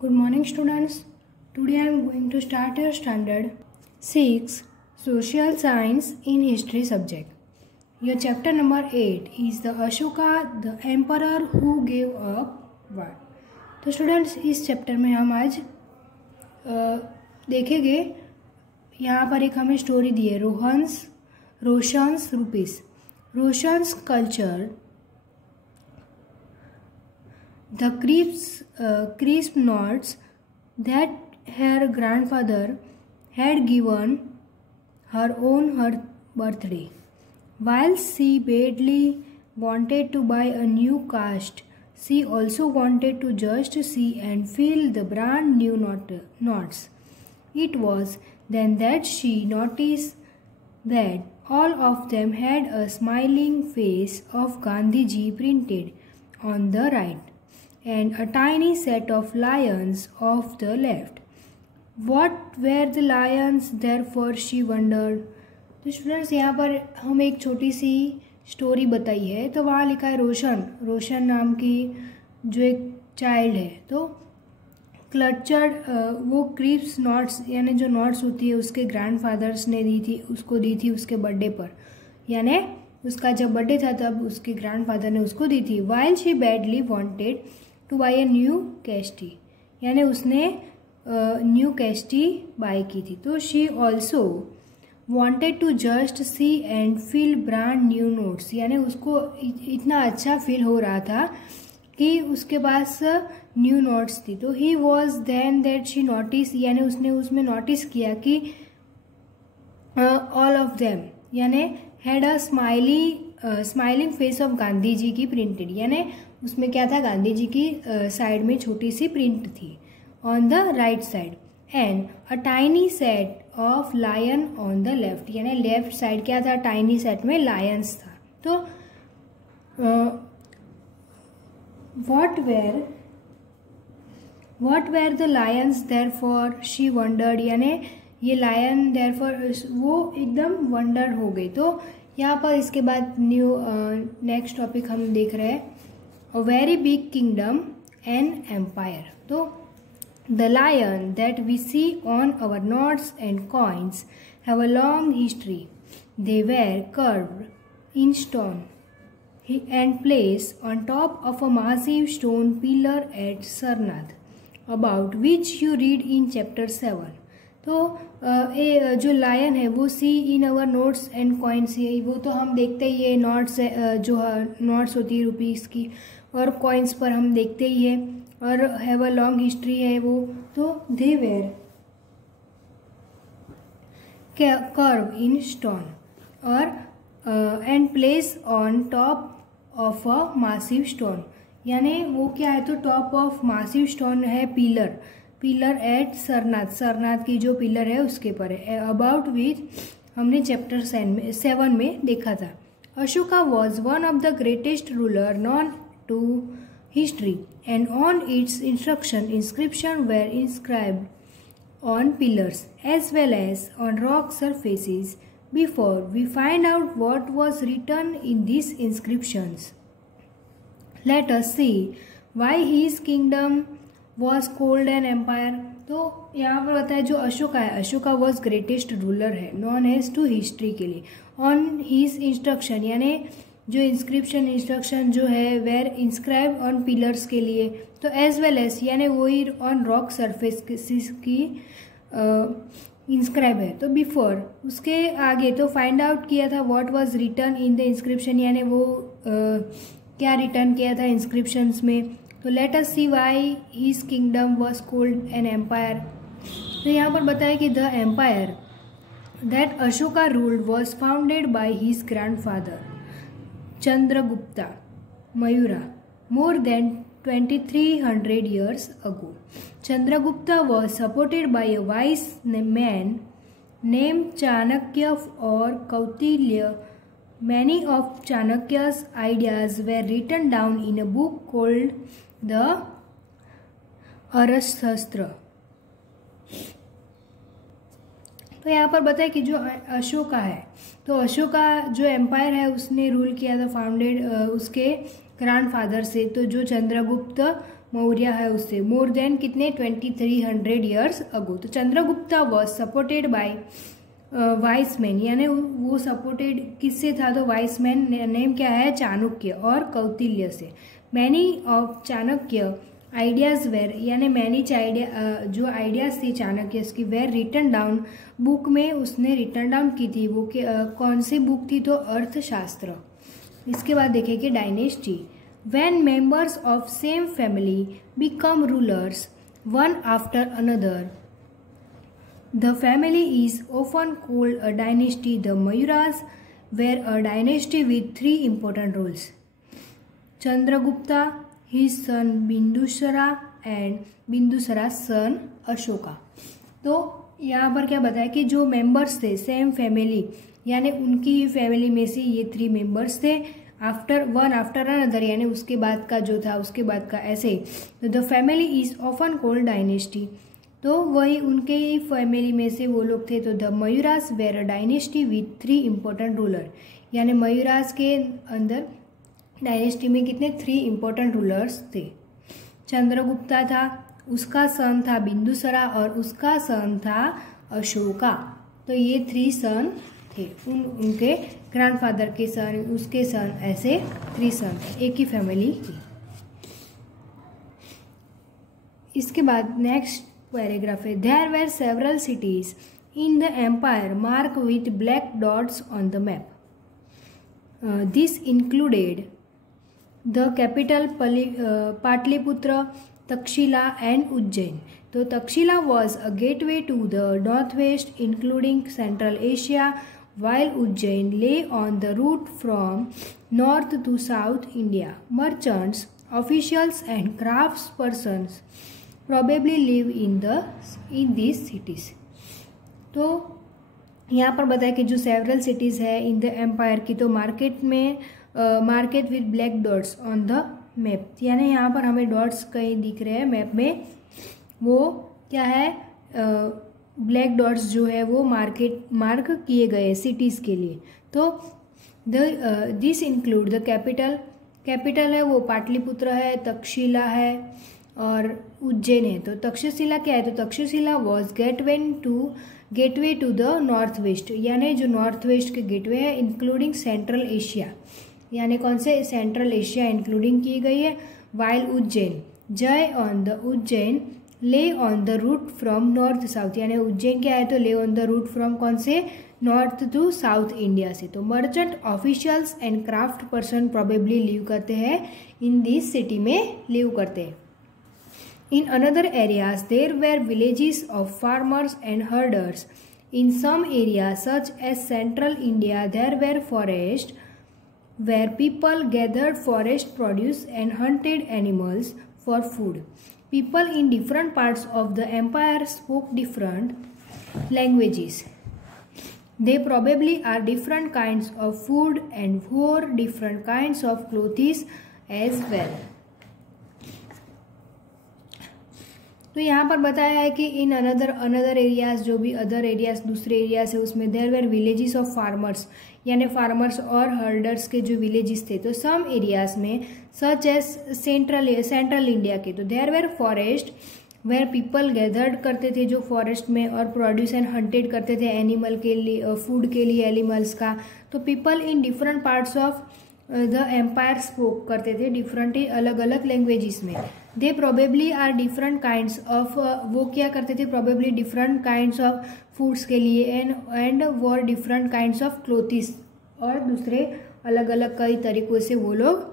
Good morning, students. Today I am going to start your standard 6 Social Science in History subject. Your chapter number 8 is the Ashoka, the Emperor who gave up war. तो students इस chapter में हम आज देखेंगे, यहाँ पर एक हमें स्टोरी दी है Roshan's rupees. Roshan's culture the crisp notes that her grandfather had given her on her birthday. While she badly wanted to buy a new cast, she also wanted to just see and feel the brand new knots. It was then that she noticed that all of them had a smiling face of Gandhiji printed on the right, and a tiny set of lions off the left. What were the lions, therefore, she wondered. तो students यहाँ पर हम एक छोटी सी story बताई है. तो वहाँ लिखा है रोशन नाम की जो एक चाइल्ड है, तो क्लचर्ड वो क्रिप्स नॉट्स यानी जो नॉट्स होती है उसके ग्रैंडफादर्स ने उसको दी थी उसके बर्थडे पर, यानी उसका जब बर्थडे था तब उसके ग्रैंडफादर ने उसको दी थी. While she badly wanted to buy a new कैस्टी, यानी उसने न्यू कैस्टी बाई की थी. तो she also wanted to just see and feel brand new notes, यानी उसको इतना अच्छा फील हो रहा था कि उसके पास न्यू नोट्स थी. तो he was then that she notice, यानी उसने उसमें नोटिस किया कि ऑल ऑफ देम यानी had a smiling face of Gandhi ji की प्रिंटेड, यानी उसमें क्या था, गांधी जी की साइड में छोटी सी प्रिंट थी on the right side, and a tiny set of lion on the left, यानी लेफ्ट साइड क्या था, टाइनी सेट में लायंस था. तो what were the lions therefore she wondered, यानी ये लायन therefore वो एकदम वंडर हो गई. तो यहाँ पर इसके बाद नेक्स्ट टॉपिक हम देख रहे हैं, a very big kingdom and empire. तो the lion that we see on our notes and coins have a long history. They were carved in stone and placed on top of a massive stone pillar at Sarnath, about which you read in chapter 7. तो ये जो lion है वो see in our notes and coins है, वो तो हम देखते ही है, नोट्स जो नोट्स होती है रुपीस की और कॉइन्स पर हम देखते ही है, और हैव अ लॉन्ग हिस्ट्री है वो. तो they were carve in stone और and place on top of a massive stone, यानी वो क्या है, तो टॉप ऑफ मासिव स्टोन है पिलर एट सरनाथ की जो पिलर है उसके पर है, अबाउट विच हमने चैप्टर 7 में देखा था. Ashoka was one of the greatest ruler known to history, and on its instruction inscription were inscribed on pillars as well as on rock surfaces. Before we find out what was written in these inscriptions, let us see why his kingdom was called an empire. तो यहाँ पर बताया जो अशोका है, Ashoka was greatest ruler है known as to history के लिए. On his instruction, यानी जो इंस्क्रिप्शन जो है वेर इंस्क्राइब ऑन पिलर्स के लिए, तो एज वेल एज यानी वही ऑन रॉक सरफेस की इंस्क्राइब है. तो बिफोर उसके आगे तो फाइंड आउट किया था what was written in the inscription, यानी वो क्या रिटर्न किया था इंस्क्रिप्शंस में. तो let us see why his kingdom was called an empire. तो यहाँ पर बताया कि the empire that Ashoka ruled was founded by his grandfather Chandragupta Maurya more than 2300 years ago. Chandragupta was supported by a wise man named Chanakya or Kautilya. Many of Chanakya's ideas were written down in a book called the Arthashastra. तो यहाँ पर बताए कि जो अशोका है, तो अशोका जो empire है उसने रूल किया था फाउंडेड उसके ग्रैंडफादर से, तो जो चंद्रगुप्त मौर्य है उससे, मोर देन कितने 2300 ईयर्स अगो। तो Chandragupta was supported by vice man, यानी वो सपोर्टेड किससे था, तो वाइस मैन नेम क्या है, चाणक्य और कौटिल्य से। Many of Chanakya ideas were, यानी मैनी आइडिया जो आइडियाज थी चाणक्य की वेर रिटन डाउन, बुक में उसने रिटन डाउन की थी। वो कौन सी बुक थी, तो अर्थशास्त्र। इसके बाद देखें कि dynasty, when members of same family become rulers one after another, the family is often called a dynasty. The Mayuras were a dynasty with 3 important roles: Chandragupta, his son Bindusara and Bindusara's son Ashoka. तो यहाँ पर क्या बताया कि जो members थे same family, यानी उनकी ही फैमिली में से ये 3 मेंबर्स थे, वन आफ्टर अनदर, यानी उसके बाद का जो था उसके बाद का, ऐसे। तो the family is often called dynasty, तो वही उनके ही फैमिली में से वो लोग थे। तो the Mauryas were a dynasty with 3 important ruler, यानी मयूरास के अंदर डायनेस्टी में कितने 3 इम्पोर्टेंट रूलर्स थे। चंद्रगुप्ता था, उसका सन था बिंदुसरा और उसका सन था अशोका। तो ये 3 सन थे, उनके ग्रैंडफादर के सन, उसके सन, ऐसे 3 सन, एक ही फैमिली थी। इसके बाद नेक्स्ट पैराग्राफ है, there were several cities in the empire mark with black dots on the map, this included the capital Pataliputra, Taxila and Ujjain. तो Takshashila was a gateway to the north west including central Asia, while Ujjain lay on the route from north to south India. Merchants, officials and craftspersons probably live in these cities. तो यहाँ पर बताया कि जो several cities है इन the empire की, तो market with black dots on the map, यानी यहाँ पर हमें डॉट्स कहीं दिख रहे हैं मैप में, वो क्या है, ब्लैक डॉट्स जो है वो मार्क किए गए सिटीज़ के लिए। तो दिस इंक्लूड द कैपिटल है वो पाटलिपुत्र है, तक्षशिला है और उज्जैन है। तो तक्षशिला क्या है, तो Takshashila was gateway to the north west, यानी जो नॉर्थ वेस्ट के गेटवे है, इंक्लूडिंग सेंट्रल एशिया, यानी कौन से सेंट्रल एशिया इंक्लूडिंग की गई है। वाइल उज्जैन, जय on the Ujjain lay on the route from north south, यानी उज्जैन क्या है, तो ले ऑन द रूट फ्रॉम कौन से, नॉर्थ टू साउथ इंडिया से। तो merchant, officials and craft person probably live करते हैं इन दिस सिटी में लिव करते हैं। In another areas there were villages of farmers and herders. In some area such as central India there were forest where people gathered forest produce and hunted animals for food. People in different parts of the empire spoke different languages. They probably are different kinds of food and wore different kinds of clothes as well. तो यहाँ पर बताया है कि इन another areas, जो भी other areas दूसरे areas है उसमें there were villages of farmers, यानी फार्मर्स और हर्डर्स के जो विलेजेस थे। तो सम एरियाज में सच एज सेंट्रल इंडिया के, तो there were forest where people gathered करते थे जो फॉरेस्ट में, और प्रोड्यूस एंड हंटेड करते थे एनिमल के लिए, फूड के लिए एनिमल्स का। तो people in different parts of the empire spoke करते थे डिफरेंट अलग अलग लैंग्वेजेस में। They probably are different kinds of, वो क्या करते थे, probably different kinds of foods के लिए, and wore different kinds of clothes, और दूसरे अलग अलग कई तरीकों से वो लोग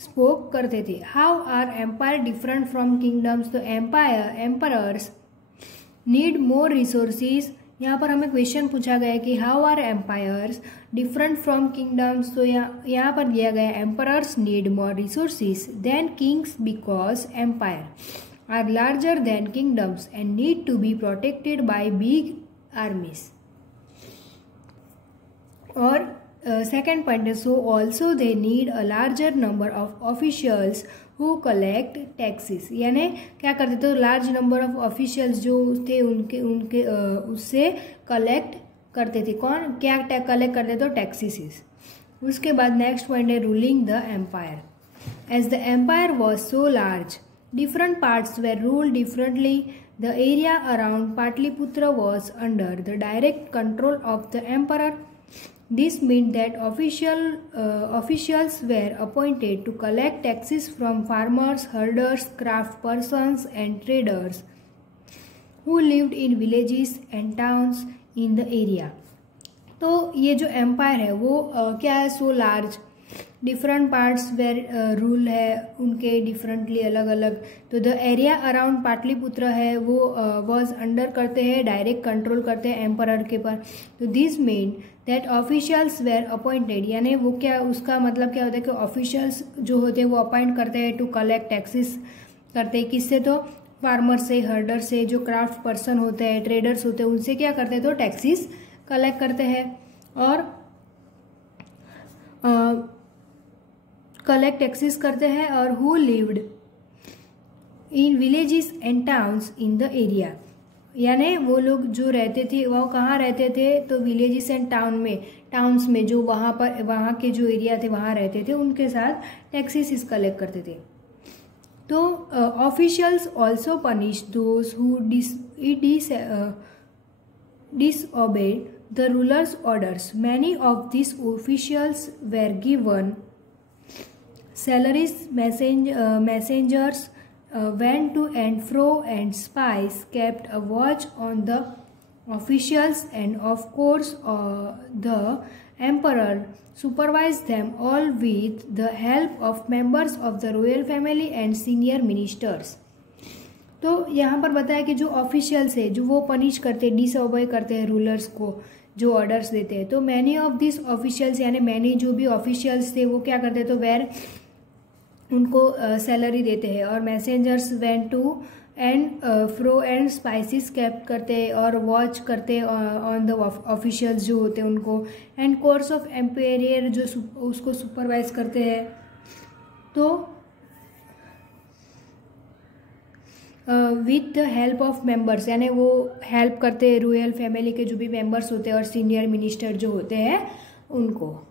स्पोक करते थे। How are empire different from kingdoms, तो एम्पायर्स नीड मोर रिसोर्सिस। यहाँ पर हमें क्वेश्चन पूछा गया कि how are empires different from kingdoms, तो यहाँ पर दिया गया emperors need more resources than kings because empire are larger than kingdoms and need to be protected by big armies. और सेकेंड पॉइंट है, so also they need a larger number of officials who collect taxes, यानी क्या करते थे, large number of officials जो थे उनके उससे कलेक्ट करते थे। कौन क्या कलेक्ट करते थे, टैक्सेस। उसके बाद नेक्स्ट पॉइंट है ruling the empire. As the empire was so large, different parts were ruled differently. The area around Patliputra was under the direct control of the emperor. This meant that officials were appointed to collect taxes from farmers, herders, craft persons, and traders who lived in villages and towns in the area. तो ये जो empire है वो क्या है, so large, different parts were rule है उनके differently अलग अलग. तो द एरिया अराउंड पाटलिपुत्र है वो वॉज अंडर करते हैं, डायरेक्ट कंट्रोल करते हैं एम्परर के पर. तो this mean that officials were appointed, यानी वो क्या, उसका मतलब क्या होता है कि ऑफिशियल्स जो होते हैं वो अपॉइंट करते हैं टू कलेक्ट टैक्सेस करते हैं. किससे? तो फार्मर से, हर्डर से, जो क्राफ्ट पर्सन होते हैं, ट्रेडर्स होते हैं, उनसे क्या करते हैं तो टैक्सेस कलेक्ट करते हैं और कलेक्ट टैक्सेस करते हैं. और who lived in villages and towns in the area, यानी वो लोग जो रहते थे वो कहाँ रहते थे तो विलेजेस एंड टाउन्स में जो वहाँ के जो एरिया थे वहाँ रहते थे, उनके साथ टैक्सेस कलेक्ट करते थे. तो officials also punish those who disobeyed the ruler's orders. Many of these officials were given salaries. Messengers went to and fro, and spies kept a watch on the officials, and of course the emperor supervised them all with the help of members of the royal family and senior ministers. तो यहाँ पर बताया कि जो officials है जो वो punish करते हैं, डिसओबे करते हैं रूलर्स को जो ऑर्डर्स देते हैं. तो मैनी ऑफ दिस ऑफिशियल्स, यानी मैनी जो भी ऑफिशियल्स थे वो क्या करते तो वेर उनको सैलरी देते हैं. और messengers went to and fro and spices kept करते हैं और वॉच करते ऑन द ऑफिशियल्स जो होते हैं उनको. एंड कोर्स ऑफ एम्पेरियर जो उसको सुपरवाइज करते हैं. तो with the help of members, यानी वो हेल्प करते हैं रॉयल फैमिली के जो भी मेंबर्स होते हैं और सीनियर मिनिस्टर जो होते हैं उनको.